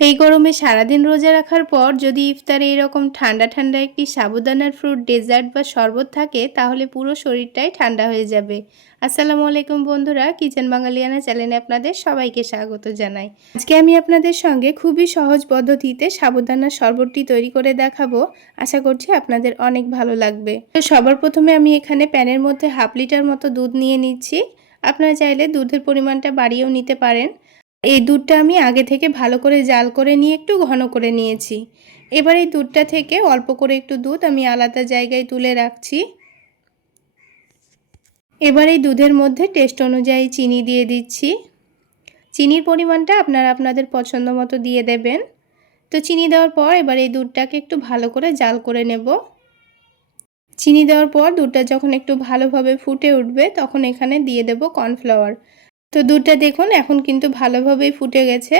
এই গরমে সারাদিন রোজা রাখার পর যদি ইফতারে এরকম ঠান্ডা ঠান্ডা একটি সাবুদানার ফ্রুট, ডেজার্ট বা শরবত থাকে, তাহলে পুরো শরীরটাই ঠান্ডা হয়ে যাবে। আসসালামু আলাইকুম বন্ধুরা, কিচেন বাঙালিয়ানা চ্যানেলে আপনাদের সবাইকে স্বাগত জানাই। আজকে আমি আপনাদের সঙ্গে খুবই সহজ পদ্ধতিতে সাবুদানার শরবতটি তৈরি করে দেখাবো। আশা করছি আপনাদের অনেক ভালো লাগবে। তো সবার প্রথমে আমি এখানে প্যানের মধ্যে হাফ লিটার মতো দুধ নিয়ে নিচ্ছি। আপনারা চাইলে দুধের পরিমাণটা বাড়িয়েও নিতে পারেন। এই দুধটা আমি আগে থেকে ভালো করে জাল করে নিয়ে একটু ঘন করে নিয়েছি। এবার এই দুধটা থেকে অল্প করে একটু দুধ আমি আলাদা জায়গায় তুলে রাখছি। এবার এই দুধের মধ্যে টেস্ট অনুযায়ী চিনি দিয়ে দিচ্ছি। চিনির পরিমাণটা আপনারা আপনাদের পছন্দ মতো দিয়ে দেবেন। তো চিনি দেওয়ার পর এবার এই দুধটাকে একটু ভালো করে জাল করে নেব। চিনি দেওয়ার পর দুধটা যখন একটু ভালোভাবে ফুটে উঠবে তখন এখানে দিয়ে দেব কর্নফ্লাওয়ার। তো দুধটা দেখুন, এখন কিন্তু ভালোভাবেই ফুটে গেছে।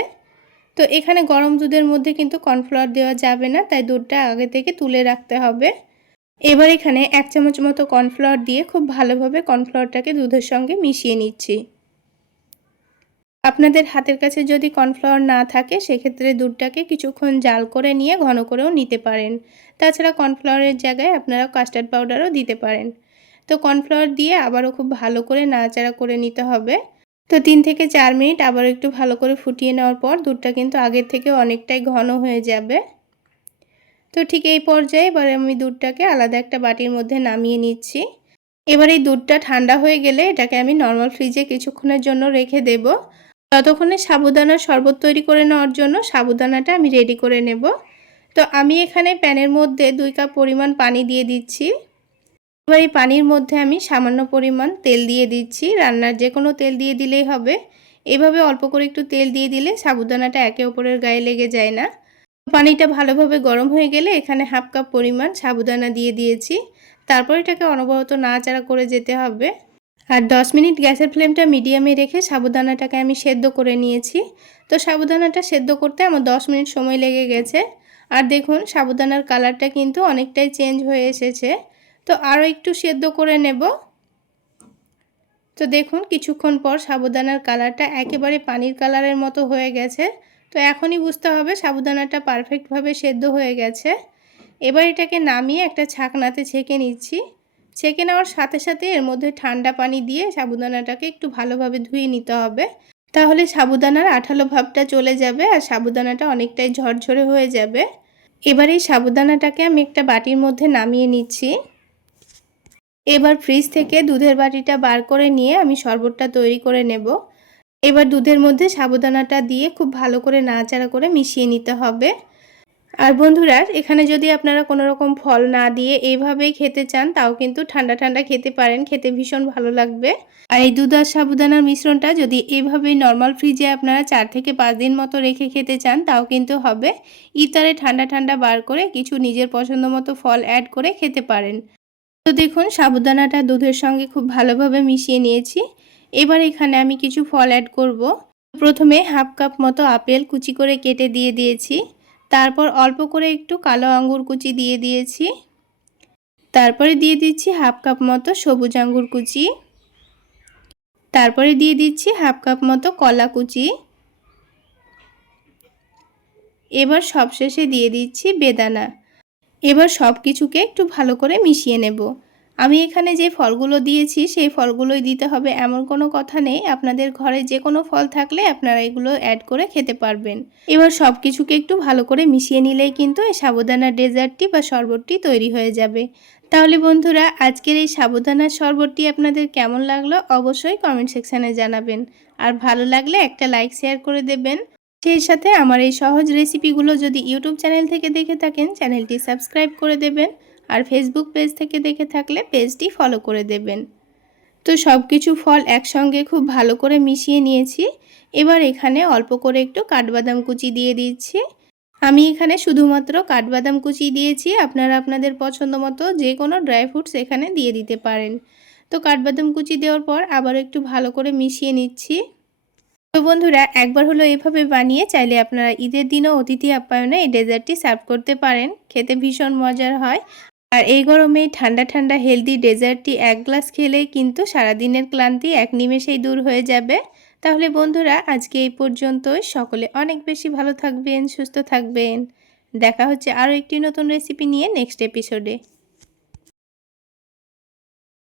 তো এখানে গরম দুধের মধ্যে কিন্তু কর্নফ্লাওয়ার দেওয়া যাবে না, তাই দুধটা আগে থেকে তুলে রাখতে হবে। এবার এখানে এক চামচ মতো কর্নফ্লাওয়ার দিয়ে খুব ভালোভাবে কর্নফ্লাওয়ারটাকে দুধের সঙ্গে মিশিয়ে নিচ্ছি। আপনাদের হাতের কাছে যদি কর্নফ্লাওয়ার না থাকে, সেক্ষেত্রে দুধটাকে কিছুক্ষণ জাল করে নিয়ে ঘন করেও নিতে পারেন। তাছাড়া কর্নফ্লাওয়ারের জায়গায় আপনারা কাস্টার্ড পাউডারও দিতে পারেন। তো কর্নফ্লাওয়ার দিয়ে আবারও খুব ভালো করে নাড়াচাড়া করে নিতে হবে। তো তিন থেকে চার মিনিট আবার একটু ভালো করে ফুটিয়ে নেওয়ার পর দুধটা কিন্তু আগের থেকে অনেকটাই ঘন হয়ে যাবে। তো ঠিক এই পর্যায়ে এবার আমি দুধটাকে আলাদা একটা বাটির মধ্যে নামিয়ে নিচ্ছি। এবার এই দুধটা ঠান্ডা হয়ে গেলে এটাকে আমি নর্মাল ফ্রিজে কিছুক্ষণের জন্য রেখে দেব। ততক্ষণে সাবুদানার শরবত তৈরি করে নেওয়ার জন্য সাবুদানাটা আমি রেডি করে নেব। তো আমি এখানে প্যানের মধ্যে দুই কাপ পরিমাণ পানি দিয়ে দিচ্ছি। এবার এই পানির মধ্যে আমি সামান্য পরিমাণ তেল দিয়ে দিচ্ছি। রান্নার যে কোনো তেল দিয়ে দিলেই হবে। এভাবে অল্প করে একটু তেল দিয়ে দিলে সাবুদানাটা একে অপরের গায়ে লেগে যায় না। পানিটা ভালোভাবে গরম হয়ে গেলে এখানে হাফ কাপ পরিমাণ সাবুদানা দিয়ে দিয়েছি। তারপর এটাকে অনবরত নাড়াচাড়া করে যেতে হবে। আর 10 মিনিট গ্যাসের ফ্লেমটা মিডিয়ামে রেখে সাবুদানাটাকে আমি সেদ্ধ করে নিয়েছি। তো সাবুদানাটা সেদ্ধ করতে আমার 10 মিনিট সময় লেগে গেছে। আর দেখুন, সাবুদানার কালারটা কিন্তু অনেকটাই চেঞ্জ হয়ে এসেছে। তো আরও একটু সেদ্ধ করে নেব। তো দেখুন, কিছুক্ষণ পর সাবুদানার কালারটা একেবারে পানির কালারের মতো হয়ে গেছে। তো এখনই বুঝতে হবে সাবুদানাটা পারফেক্টভাবে সেদ্ধ হয়ে গেছে। এবার এটাকে নামিয়ে একটা ছাকনাতে ছেঁকে নিচ্ছি। ছেঁকে নেওয়ার সাথে সাথে এর মধ্যে ঠান্ডা পানি দিয়ে সাবুদানাটাকে একটু ভালোভাবে ধুয়ে নিতে হবে। তাহলে সাবুদানার আঠালো ভাবটা চলে যাবে আর সাবুদানাটা অনেকটাই ঝরঝরে হয়ে যাবে। এবার এই সাবুদানাটাকে আমি একটা বাটির মধ্যে নামিয়ে নিচ্ছি। এবার ফ্রিজ থেকে দুধের বাটিটা বার করে নিয়ে আমি শরবতটা তৈরি করে নেব। এবার দুধের মধ্যে সাবুদানাটা দিয়ে খুব ভালো করে নাড়াচাড়া করে মিশিয়ে নিতে হবে। আর বন্ধুরা, এখানে যদি আপনারা কোনো রকম ফল না দিয়ে এইভাবেই খেতে চান, তাও কিন্তু ঠান্ডা ঠান্ডা খেতে পারেন, খেতে ভীষণ ভালো লাগবে। আর এই দুধ আর সাবুদানার মিশ্রণটা যদি এইভাবেই নর্মাল ফ্রিজে আপনারা চার থেকে পাঁচ দিন মতো রেখে খেতে চান, তাও কিন্তু হবে। ইতারে ঠান্ডা ঠান্ডা বার করে কিছু নিজের পছন্দ মতো ফল অ্যাড করে খেতে পারেন। তো দেখুন, সাবুদানাটা দুধের সঙ্গে খুব ভালোভাবে মিশিয়ে নিয়েছি। এবার এখানে আমি কিছু ফল অ্যাড করব। প্রথমে হাফ কাপ মতো আপেল কুচি করে কেটে দিয়ে দিয়েছি। তারপর অল্প করে একটু কালো আঙ্গুর কুচি দিয়ে দিয়েছি। তারপরে দিয়ে দিচ্ছি হাফ কাপ মতো সবুজ আঙ্গুর কুচি। তারপরে দিয়ে দিচ্ছি হাফ কাপ মতো কলা কুচি। এবার সবশেষে দিয়ে দিচ্ছি বেদানা। এবার সব কিছুকে একটু ভালো করে মিশিয়ে নেব। আমি এখানে যে ফলগুলো দিয়েছি, সেই ফলগুলোই দিতে হবে। এমন কোনো কথা নেই। আপনাদের ঘরে যে কোনো ফল থাকলে আপনারা এগুলো অ্যাড করে খেতে পারবেন। এবার সব কিছুকে একটু ভালো করে মিশিয়ে নিলেই কিন্তু এই সাবুদানার ডেজার্টটি বা শরবতটি তৈরি হয়ে যাবে। তাহলে বন্ধুরা, আজকের এই সাবুদানার শরবতটি আপনাদের কেমন লাগল অবশ্যই কমেন্ট সেকশানে জানাবেন। আর ভালো লাগলে একটা লাইক শেয়ার করে দেবেন। সেই সাথে আমার এই সহজ রেসিপিগুলো যদি ইউটিউব চ্যানেল থেকে দেখে থাকেন, চ্যানেলটি সাবস্ক্রাইব করে দেবেন আর ফেসবুক পেজ থেকে দেখে থাকলে পেজটি ফলো করে দেবেন। তো সব কিছু ফল একসঙ্গে খুব ভালো করে মিশিয়ে নিয়েছি। এবার এখানে অল্প করে একটু কাঠবাদাম কুচি দিয়ে দিচ্ছি। আমি এখানে শুধুমাত্র কাঠবাদাম কুচি দিয়েছি, আপনারা আপনাদের পছন্দ মতো যে কোনো ড্রাই ফ্রুটস এখানে দিয়ে দিতে পারেন। তো কাঠবাদাম কুচি দেওয়ার পর আবার একটু ভালো করে মিশিয়ে নিচ্ছি। তো বন্ধুরা একবার হলো এভাবে বানিয়ে চাইলে আপনারা ঈদের দিনও অতিথি আপ্যায়নে এই ডেজার্টটি সার্ভ করতে পারেন। খেতে ভীষণ মজার হয়। আর এই গরমে ঠান্ডা ঠান্ডা হেলদি ডেজার্টটি এক গ্লাস খেলেই কিন্তু সারাদিনের ক্লান্তি এক নিমেষেই দূর হয়ে যাবে। তাহলে বন্ধুরা, আজকে এই পর্যন্তই। সকলে অনেক বেশি ভালো থাকবেন, সুস্থ থাকবেন। দেখা হচ্ছে আরও একটি নতুন রেসিপি নিয়ে নেক্সট এপিসোডে।